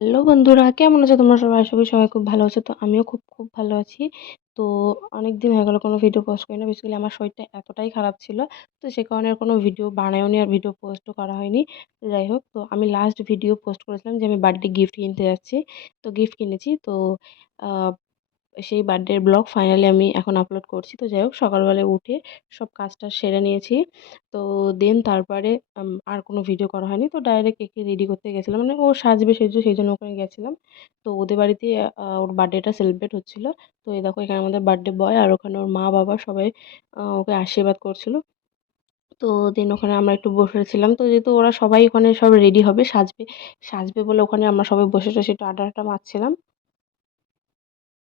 Hello বন্ধুরা, কেমন আছো তোমরা সবাই? আশা করি সবাই খুব ভালো আছো। তো আমিও খুব ভালো আছি। তো অনেকদিন হয়ে গেল কোনো ভিডিও পোস্ট করি না। বেসিক্যালি আমার শরীরটা এতটাই খারাপ ছিল। তো সে কারণে আর কোনো ভিডিও বানাইওনি আর ভিডিও পোস্টও করা হয়নি। তো যাই হোক, তো আমি লাস্ট ভিডিও পোস্ট করেছিলাম যে আমি বার্থডে গিফট কিনতে যাচ্ছি। তো গিফট কিনেছি। তো আ সেই বার্থডের ব্লগ ফাইনালি আমি এখন আপলোড করছি। তো যাই হোক, সকালবেলায় উঠে সব কাজ-টাজ সেরে নিয়েছি। তো দেন তারপরে আর কোনো ভিডিও করা হয়নি। তো ডাইরেক্ট একে রেডি করতে গেছিলাম। মানে ও সাজবে সেইজন্য ওখানে গেছিলাম। তো ওদের বাড়িতে ওর বার্থডেটা সেলিব্রেট হচ্ছিল। তো এই দেখো, এখানে আমাদের বার্থডে বয় আর ওখানে ওর মা-বাবা সবাই ওকে আশীর্বাদ করছিল। তো দেন ওখানে আমরা একটু বসেছিলাম। তো যেহেতু ওরা সবাই ওখানে সব রেডি হবে, সাজবে বলে ওখানে আমরা সবাই বসে একটু আড্ডা মারছিলাম।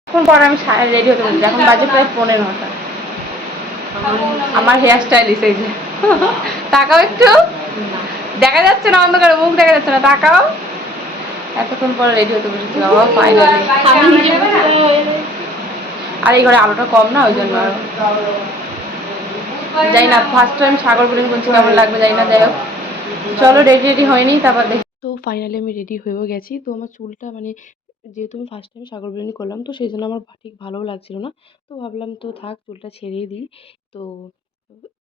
এখন পরে আমি রেডি হতে বলছি, এখন বাজে প্রায় 15টা। আমার হেয়ার স্টাইলিশ এই যে, তাকাও একটু, দেখা যাচ্ছে না, অন্ধকারে মুখ দেখা যাচ্ছে না, তাকাও। এতক্ষণ পরে রেডি হতে বসেছি বাবা, ফাইনালি। আর এই ঘরে আলোটা কম না, ওই জন্য যাই না। ফার্স্ট টাইম সাগর বলে বলছি, কেমন লাগবে যাই না। যাই হোক, চলো রেডি হয়নি, তারপর দেখি। তো ফাইনালি আমি রেডি হয়েও গেছি। তো আমার চুলটা মানে যেহেতু আমি ফার্স্ট টাইম সাগর বিরিয়ানি করলাম, তো সেই জন্য আমার ঠিক ভালোও লাগছিল না। তো ভাবলাম তো থাক, চুলটা ছেড়েই দিই। তো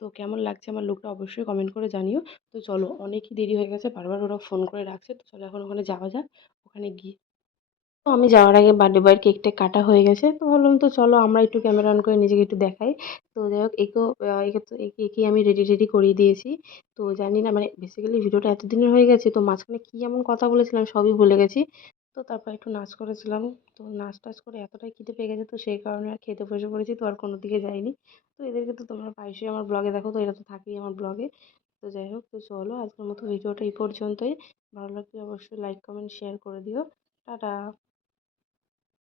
তো কেমন লাগছে আমার লুকটা অবশ্যই কমেন্ট করে জানিও। তো চলো, অনেকই দেরি হয়ে গেছে, বারবার ওরা ফোন করে রাখছে। তো চলো এখন ওখানে যাওয়া যাক। ওখানে গিয়ে তো আমি যাওয়ার আগে বার্থডে বয়ের কেকটা কাটা হয়ে গেছে। তো ভাবলাম তো চলো আমরা একটু ক্যামেরা অন করে নিজেকে একটু দেখাই। তো যাই হোক, একে তো একেই আমি রেডি করিয়ে দিয়েছি। তো জানি না, মানে বেসিক্যালি ভিডিওটা এতদিনের হয়ে গেছে, তো মাঝখানে কি এমন কথা বলেছিলাম সবই ভুলে গেছি। তো তারপর একটু নাচ করেছিলাম। তো নাচ টাচ করে এতটাই খিদে পেয়ে গেছে, তো সেই কারণে আর খেতে বসে পড়েছি। তো আর কোনো দিকে যাইনি। তো এদেরকে তো তোমরা প্রায়শই আমার ব্লগে দেখো, তো এরা তো থাকেই আমার ব্লগে। তো যাই হোক, তো চলো আজকের মতো ভিডিওটা এই পর্যন্তই। ভালো লাগলে অবশ্যই লাইক কমেন্ট শেয়ার করে দিও। টাটা।